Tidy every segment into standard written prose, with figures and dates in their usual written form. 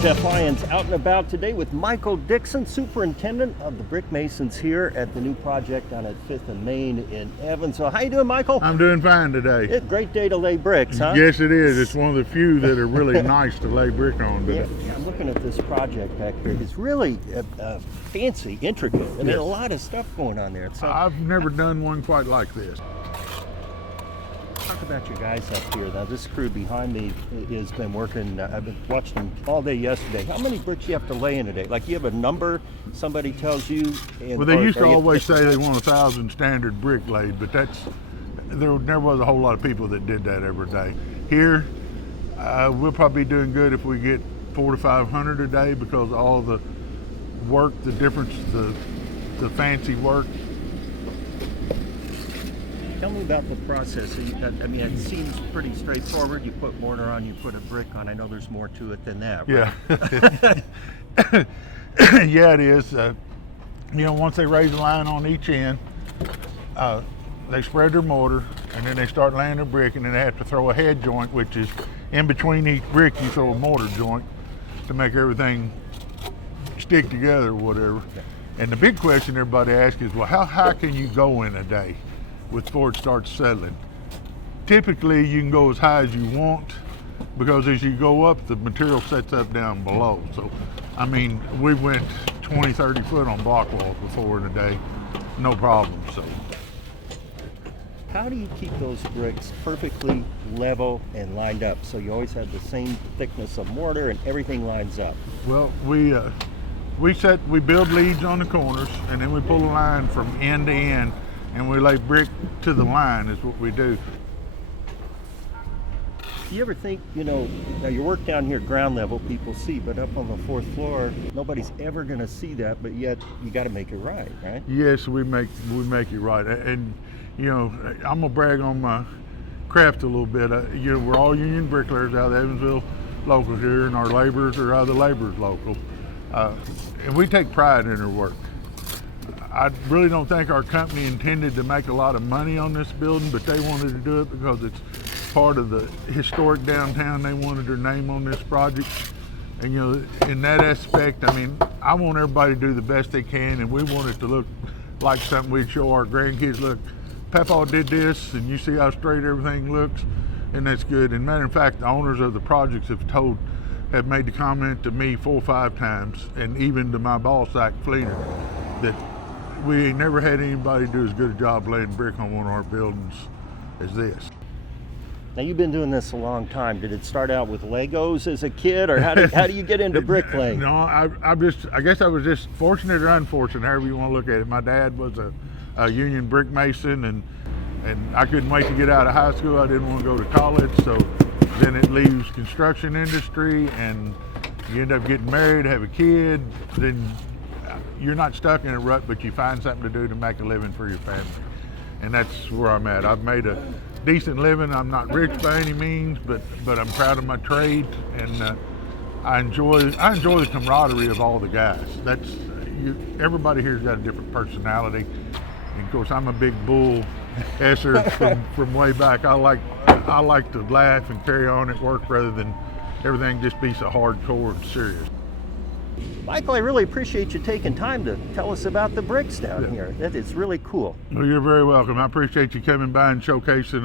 Jeff Lyons out and about today with Michael Dixon, superintendent of the Brick Masons here at the new project down at 5th and Main in Evansville. How you doing, Michael? I'm doing fine today. It's a great day to lay bricks, huh? Yes, it is. It's one of the few that are really nice to lay brick on today. Yeah, I'm looking at this project back here. It's really fancy, intricate. I mean, a lot of stuff going on there. So, I've never done one quite like this. talk about your guys up here. Now, this crew behind me has been working. I've been watching them all day yesterday. How many bricks you have to lay in a day? Like, you have a number somebody tells you? Well, they used to always say they want 1,000 standard brick laid, but there never was a whole lot of people that did that every day. Here, we'll probably be doing good if we get 400 to 500 a day because of all the work, the difference, the fancy work. Tell me about the process. I mean, it seems pretty straightforward. You put mortar on, you put a brick on. I know there's more to it than that, right? Yeah. Yeah, it is. Once they raise a line on each end, they spread their mortar, and then they start laying their brick, and then they have to throw a head joint, which is in between each brick. You throw a mortar joint to make everything stick together or whatever. Okay. And the big question everybody asks is, well, how high can you go in a day before it starts settling? Typically, you can go as high as you want because as you go up, the material sets up down below. So, I mean, we went 20, 30 foot on block walls before in a day, no problem. So, how do you keep those bricks perfectly level and lined up so you always have the same thickness of mortar and everything lines up? Well, we build leads on the corners, and then we pull a line from end to end, and we lay brick to the line is what we do. Do you ever think, now your work down here ground level people see, but up on the 4th floor, nobody's ever going to see that, but yet you got to make it right? Yes, we make it right. And I'm gonna brag on my craft a little bit. We're all union bricklayers out of the Evansville local here, and our laborers are out of the laborers local. And we take pride in our work. I really don't think our company intended to make a lot of money on this building, but they wanted to do it because it's part of the historic downtown. They wanted their name on this project. And in that aspect, I mean, I want everybody to do the best they can, and we want it to look like something we'd show our grandkids. Look, Papa did this, and you see how straight everything looks, and that's good. And matter of fact, the owners of the projects have made the comment to me 4 or 5 times, and even to my boss, Zach Fleener, that we ain't never had anybody do as good a job laying brick on one of our buildings as this. Now, you've been doing this a long time. Did it start out with Legos as a kid, or how do you get into bricklaying? No, I guess I was just fortunate or unfortunate, however you want to look at it. My dad was a union brick mason, and I couldn't wait to get out of high school. I didn't want to go to college, so then it leaves construction industry, and you end up getting married, have a kid, then you're not stuck in a rut, but you find something to do to make a living for your family. And that's where I'm at. I've made a decent living. I'm not rich by any means, but I'm proud of my trade, and I enjoy the camaraderie of all the guys. Everybody here's got a different personality. And of course, I'm a big bull esser from way back. I like to laugh and carry on at work rather than everything just be so hardcore and serious. Michael, I really appreciate you taking time to tell us about the bricks down here. That is really cool. Well, you're very welcome. I appreciate you coming by and showcasing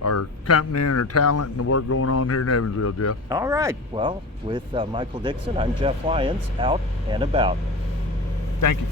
our company and our talent and the work going on here in Evansville, Jeff. All right. Well, with Michael Dixon, I'm Jeff Lyons, out and about. Thank you.